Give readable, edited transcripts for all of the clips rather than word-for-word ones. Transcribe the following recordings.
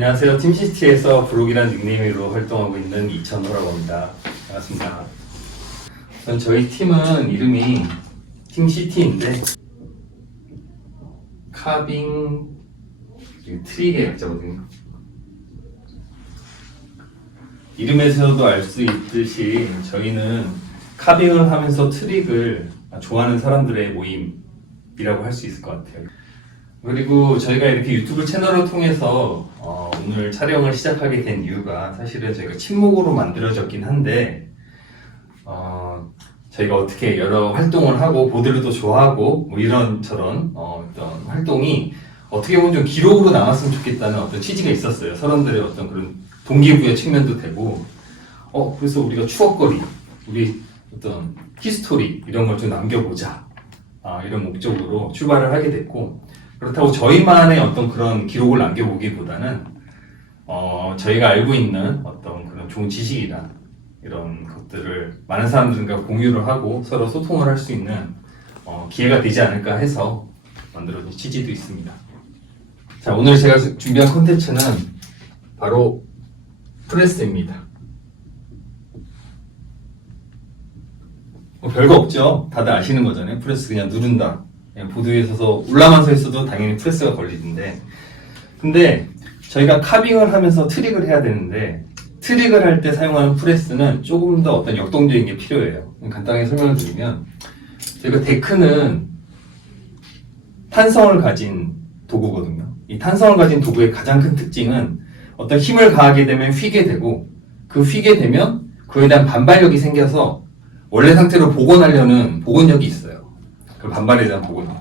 안녕하세요. 팀시티에서 브록이라는 닉네임으로 활동하고 있는 이천호라고 합니다. 반갑습니다. 우선 저희 팀은 이름이 팀시티인데 카빙 트릭의 약자거든요. 이름에서도 알 수 있듯이 저희는 카빙을 하면서 트릭을 좋아하는 사람들의 모임이라고 할 수 있을 것 같아요. 그리고 저희가 이렇게 유튜브 채널을 통해서 오늘 촬영을 시작하게 된 이유가 사실은 저희가 친목으로 만들어졌긴 한데 저희가 어떻게 여러 활동을 하고 보드를 좋아하고 뭐 이런저런 어떤 활동이 어떻게 보면 좀 기록으로 남았으면 좋겠다는 어떤 취지가 있었어요. 사람들의 어떤 그런 동기부여 측면도 되고 그래서 우리가 추억거리, 우리 어떤 히스토리 이런 걸 좀 남겨보자 이런 목적으로 출발을 하게 됐고, 그렇다고 저희만의 어떤 그런 기록을 남겨보기보다는 저희가 알고 있는 어떤 그런 좋은 지식이나 이런 것들을 많은 사람들과 공유를 하고 서로 소통을 할 수 있는 기회가 되지 않을까 해서 만들어진 취지도 있습니다. 자, 오늘 제가 준비한 콘텐츠는 바로 프레스입니다. 별거 없죠? 다들 아시는 거잖아요. 프레스 그냥 누른다. 그냥 보드 위에 서서 올라만 서 있어도 당연히 프레스가 걸리는데, 근데 저희가 카빙을 하면서 트릭을 해야 되는데 트릭을 할 때 사용하는 프레스는 조금 더 어떤 역동적인 게 필요해요. 간단하게 설명을 드리면, 저희가 데크는 탄성을 가진 도구거든요. 이 탄성을 가진 도구의 가장 큰 특징은 어떤 힘을 가하게 되면 휘게 되고, 그 휘게 되면 그에 대한 반발력이 생겨서 원래 상태로 복원하려는 복원력이 있어요. 그 반발에 대한 복원력.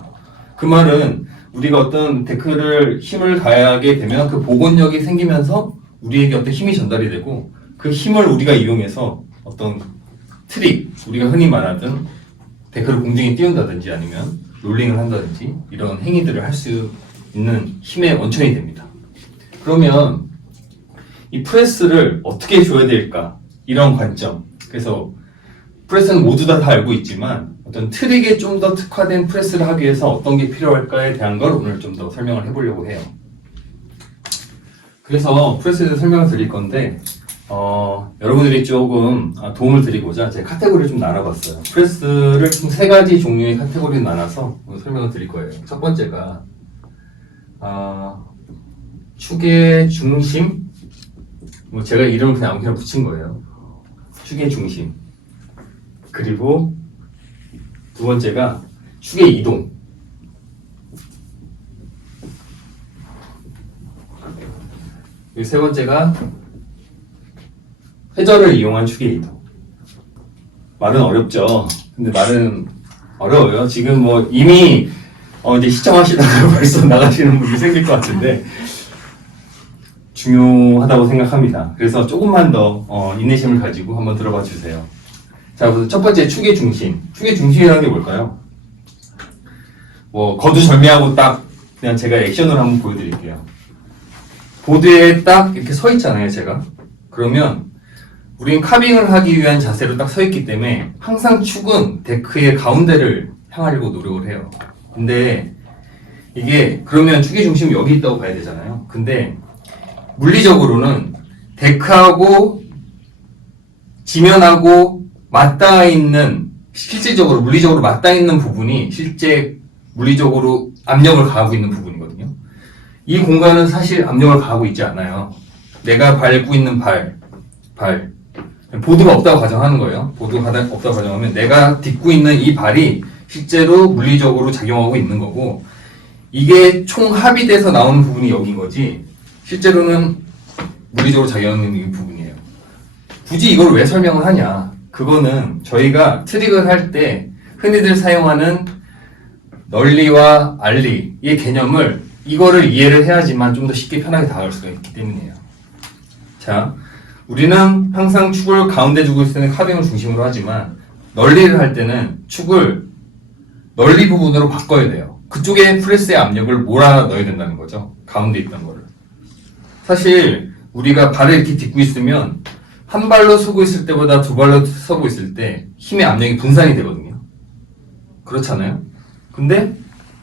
그 말은 우리가 어떤 데크를 힘을 가하게 되면 그 복원력이 생기면서 우리에게 어떤 힘이 전달이 되고, 그 힘을 우리가 이용해서 어떤 트릭, 우리가 흔히 말하던 데크를 공중에 띄운다든지 아니면 롤링을 한다든지 이런 행위들을 할 수 있는 힘의 원천이 됩니다. 그러면 이 프레스를 어떻게 줘야 될까? 이런 관점. 그래서 프레스는 모두 다 알고 있지만 어떤 트릭에 좀 더 특화된 프레스를 하기 위해서 어떤 게 필요할까에 대한 걸 오늘 좀 더 설명을 해보려고 해요. 그래서 프레스에 대해서 설명을 드릴 건데 여러분들이 조금 도움을 드리고자 제가 카테고리를 좀 나눠봤어요. 프레스를 총 3가지 종류의 카테고리로 나눠서 오늘 설명을 드릴 거예요. 첫 번째가 축의 중심, 뭐 제가 이름을 그냥 아무렇게나 붙인 거예요. 축의 중심. 그리고 두 번째가 축의 이동. 그리고 세 번째가 회전을 이용한 축의 이동. 말은 어렵죠. 근데 말은 어려워요. 지금 뭐 이미 이제 시청하시다가 벌써 나가시는 분이 생길 것 같은데 중요하다고 생각합니다. 그래서 조금만 더 인내심을 가지고 한번 들어봐 주세요. 자, 우선 첫 번째 축의 중심. 축의 중심이라는 게 뭘까요? 뭐 거두절미하고 딱 그냥 제가 액션으로 한번 보여드릴게요. 보드에 딱 이렇게 서 있잖아요, 제가. 그러면 우린 카빙을 하기 위한 자세로 딱 서 있기 때문에 항상 축은 데크의 가운데를 향하려고 노력을 해요. 근데 이게 그러면 축의 중심이 여기 있다고 봐야 되잖아요. 근데 물리적으로는 데크하고 지면하고 맞닿아 있는, 실질적으로 물리적으로 맞닿아 있는 부분이 실제 물리적으로 압력을 가하고 있는 부분이거든요. 이 공간은 사실 압력을 가하고 있지 않아요. 내가 밟고 있는 발, 보드가 없다고 가정하는 거예요. 보드가 없다고 가정하면 내가 딛고 있는 이 발이 실제로 물리적으로 작용하고 있는 거고, 이게 총 합의돼서 나오는 부분이 여긴 거지 실제로는 물리적으로 작용하는 이 부분이에요. 굳이 이걸 왜 설명을 하냐? 그거는 저희가 트릭을 할 때 흔히들 사용하는 널리와 알리의 개념을, 이거를 이해를 해야지만 좀 더 쉽게 편하게 다가갈 수가 있기 때문이에요. 자, 우리는 항상 축을 가운데 두고 있을 때는 카빙을 중심으로 하지만 널리를 할 때는 축을 널리 부분으로 바꿔야 돼요. 그쪽에 프레스의 압력을 몰아 넣어야 된다는 거죠. 가운데 있던 거를. 사실 우리가 발을 이렇게 딛고 있으면 한 발로 서고 있을 때보다 두 발로 서고 있을 때 힘의 압력이 분산이 되거든요. 그렇잖아요. 근데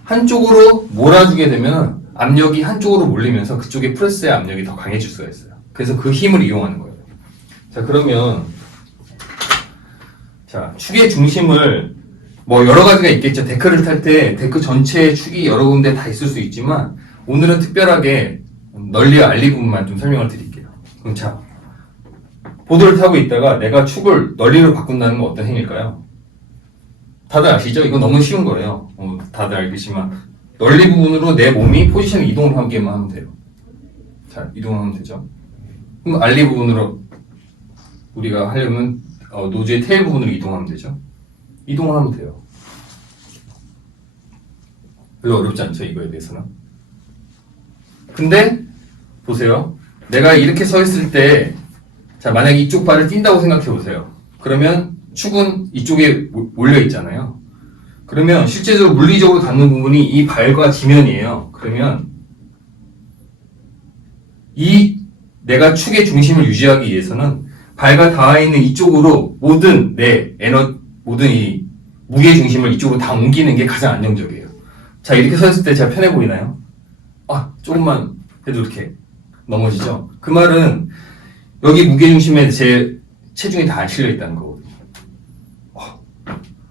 한쪽으로 몰아주게 되면 압력이 한쪽으로 몰리면서 그쪽에 프레스의 압력이 더 강해질 수가 있어요. 그래서 그 힘을 이용하는 거예요. 자, 그러면 자, 축의 중심을 뭐 여러 가지가 있겠죠. 데크를 탈 때 데크 전체의 축이 여러 군데 다 있을 수 있지만 오늘은 특별하게 널리와 알리 부분만 좀 설명을 드릴게요. 그럼 자, 보드를 타고 있다가 내가 축을 널리로 바꾼다는 건 어떤 행위일까요? 다들 아시죠? 이거 너무 쉬운 거예요. 다들 알겠지만 널리 부분으로 내 몸이 포지션 이동을 하게만 하면 돼요. 자, 이동하면 되죠. 그럼 알리 부분으로 우리가 하려면 노즈의 테일 부분으로 이동하면 되죠. 이동을 하면 돼요. 별로 어렵지 않죠, 이거에 대해서는. 근데 보세요. 내가 이렇게 서 있을 때 자, 만약에 이쪽 발을 뛴다고 생각해 보세요. 그러면 축은 이쪽에 몰려 있잖아요. 그러면 실제적으로 물리적으로 닿는 부분이 이 발과 지면이에요. 그러면 이 내가 축의 중심을 유지하기 위해서는 발과 닿아 있는 이쪽으로 모든 모든 이 무게 중심을 이쪽으로 다 옮기는 게 가장 안정적이에요. 자, 이렇게 서 있을 때 잘 편해 보이나요? 조금만 해도 이렇게 넘어지죠? 그 말은 여기 무게 중심에 제 체중이 다 안 실려 있다는 거거든요.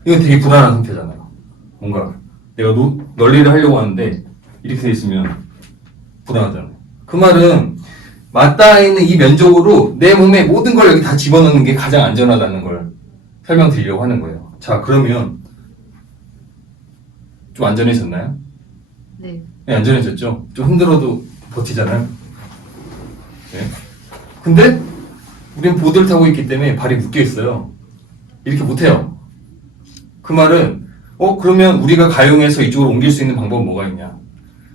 이건 되게 불안한 상태잖아요. 뭔가 내가 널리를 하려고 하는데 이렇게 돼 있으면 불안하잖아요. 그 말은 맞닿아 있는 이 면적으로 내 몸의 모든 걸 여기 다 집어넣는 게 가장 안전하다는 걸 설명드리려고 하는 거예요. 자, 그러면 좀 안전해졌나요? 네. 네, 안전해졌죠? 좀 흔들어도 버티잖아요. 네. 근데 우린 보드를 타고 있기 때문에 발이 묶여 있어요. 이렇게 못해요. 그 말은 그러면 우리가 가용해서 이쪽으로 옮길 수 있는 방법은 뭐가 있냐?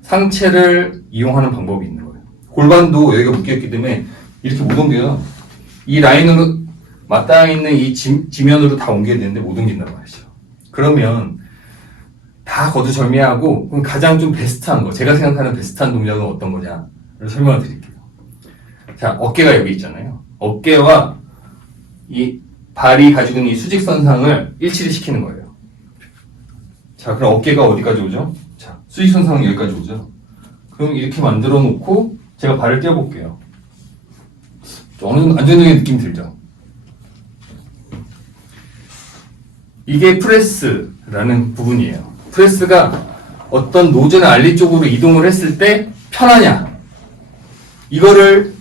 상체를 이용하는 방법이 있는 거예요. 골반도 여기가 묶여 있기 때문에 이렇게 못 옮겨요. 이 라인으로 맞닿아 있는 이 지면으로 다 옮겨야 되는데 못 옮긴단 말이죠. 그러면 다 거두절미하고 그럼 가장 좀 베스트한 거, 제가 생각하는 베스트한 동작은 어떤 거냐를 설명을 드릴게요. 자, 어깨가 여기 있잖아요. 어깨와 이 발이 가지고 있는 이 수직선상을 일치를 시키는 거예요. 자, 그럼 어깨가 어디까지 오죠? 자, 수직선상은 여기까지 오죠. 그럼 이렇게 만들어 놓고 제가 발을 떼어볼게요. 어느 정도 안정적인 느낌이 들죠? 이게 프레스라는 부분이에요. 프레스가 어떤 노즈나 알리 쪽으로 이동을 했을 때 편하냐? 이거를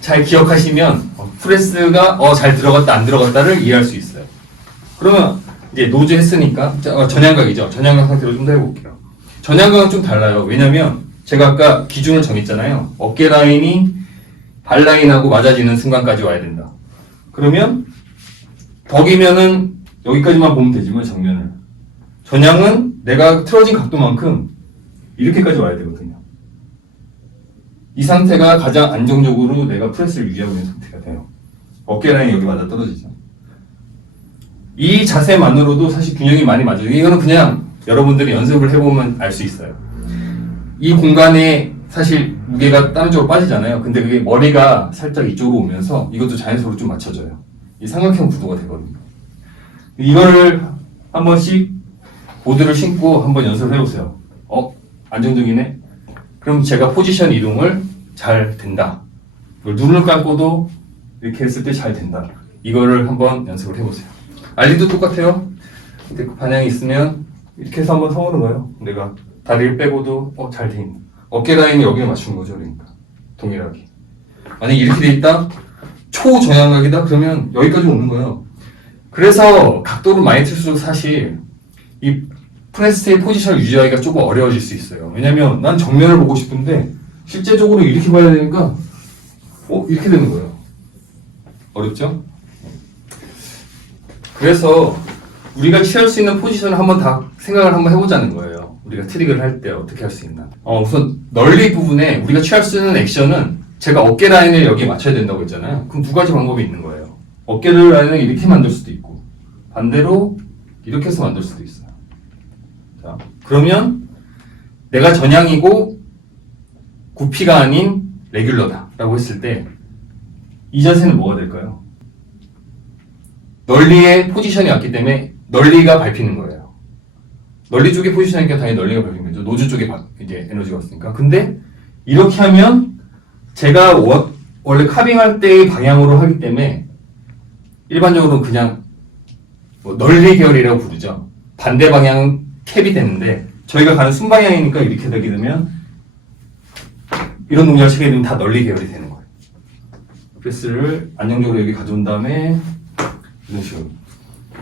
잘 기억하시면 프레스가 잘 들어갔다 안 들어갔다를 이해할 수 있어요. 그러면 이제 노즈 했으니까 전향각이죠. 전향각 상태로 좀 더 해볼게요. 전향각은 좀 달라요. 왜냐면 제가 아까 기준을 정했잖아요. 어깨 라인이 발 라인하고 맞아지는 순간까지 와야 된다. 그러면 덕이면은 여기까지만 보면 되지만 정면을 전향은 내가 틀어진 각도만큼 이렇게까지 와야 되거든요. 이 상태가 가장 안정적으로 내가 프레스를 유지하고 있는 상태가 돼요. 어깨 라인이 여기 맞아 떨어지죠. 이 자세만으로도 사실 균형이 많이 맞아요. 이거는 그냥 여러분들이 연습을 해보면 알 수 있어요. 이 공간에 사실 무게가 다른 쪽으로 빠지잖아요. 근데 그게 머리가 살짝 이쪽으로 오면서 이것도 자연스럽게 좀 맞춰져요. 이 삼각형 구도가 되거든요. 이거를 한 번씩 보드를 신고 한번 연습을 해보세요. 안정적이네? 그럼 제가 포지션 이동을 잘 된다. 이걸 눈을 감고도 이렇게 했을 때 잘 된다. 이거를 한번 연습을 해보세요. 알리도 똑같아요. 데크 반향이 있으면 이렇게 해서 한번 서보는 거예요. 내가 다리를 빼고도 잘 돼 있네. 어깨 라인이 여기에 맞춘 거죠. 그러니까 동일하게. 만약에 이렇게 돼 있다? 초정향각이다? 그러면 여기까지 오는 거예요. 그래서 각도를 많이 틀수록 사실 이 프레스의 포지션을 유지하기가 조금 어려워질 수 있어요. 왜냐면 난 정면을 보고 싶은데 실제적으로 이렇게 봐야 되니까 이렇게 되는 거예요. 어렵죠? 그래서 우리가 취할 수 있는 포지션을 한번 다 생각을 한번 해보자는 거예요. 우리가 트릭을 할 때 어떻게 할 수 있나. 우선 널리 부분에 우리가 취할 수 있는 액션은 제가 어깨 라인을 여기에 맞춰야 된다고 했잖아요. 그럼 두 가지 방법이 있는 거예요. 어깨 라인을 이렇게 만들 수도 있고 반대로 이렇게 해서 만들 수도 있어요. 자, 그러면 내가 전향이고 구피가 아닌 레귤러다 라고 했을 때 이 자세는 뭐가 될까요? 널리의 포지션이 왔기 때문에 널리가 밟히는 거예요. 널리 쪽에 포지션하니까 당연히 널리가 걸린 거죠. 노즈 쪽에 이제 에너지가 왔으니까. 근데 이렇게 하면 제가 원래 카빙할 때의 방향으로 하기 때문에 일반적으로 그냥 뭐 널리 계열이라고 부르죠. 반대 방향은 캡이 되는데 저희가 가는 순방향이니까 이렇게 되게 되면 이런 동작을 치게 되면 다 널리 계열이 되는 거예요. 프레스를 안정적으로 여기 가져온 다음에 이런 식으로.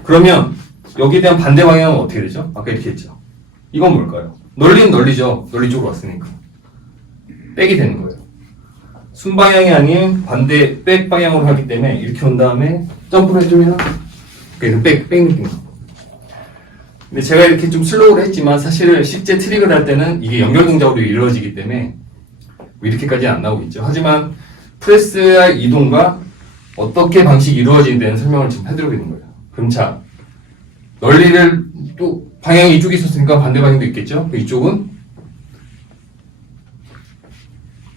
그러면 여기에 대한 반대 방향은 어떻게 되죠? 아까 이렇게 했죠. 이건 뭘까요? 널리는 널리죠. 널리 쪽으로 왔으니까. 백이 되는 거예요. 순방향이 아닌 반대 백 방향으로 하기 때문에 이렇게 온 다음에 점프를 해주면 그래서 백 느낌. 근데 제가 이렇게 좀 슬로우를 했지만 사실은 실제 트릭을 할 때는 이게 연결 동작으로 이루어지기 때문에 이렇게까지 안 나오겠죠. 하지만 프레스의 이동과 어떻게 방식이 이루어지는지는 설명을 지금 해드리고 있는 거예요. 그럼 자, 널리를 또 방향이 이쪽에 있었으니까 반대 방향도 있겠죠. 이쪽은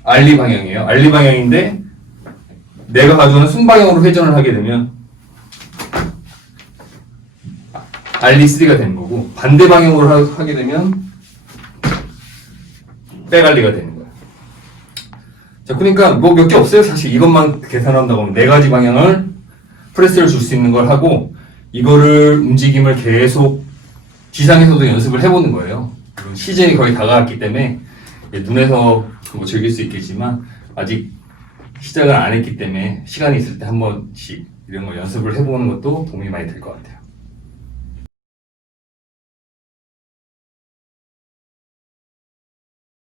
알리 방향이에요. 알리 방향인데 내가 가져오는 순방향으로 회전을 하게 되면 알리3가 되는 거고 반대 방향으로 하게 되면 백알리가 되는 거예요. 자, 그러니까 뭐 몇 개 없어요. 사실 이것만 계산한다고 하면 네 가지 방향을 프레스를 줄 수 있는 걸 하고 이거를 움직임을 계속 지상에서도 연습을 해보는 거예요. 시즌이 거의 다가왔기 때문에 눈에서 뭐 즐길 수 있겠지만 아직 시작을 안 했기 때문에 시간이 있을 때 한 번씩 이런 거 연습을 해보는 것도 도움이 많이 될 것 같아요.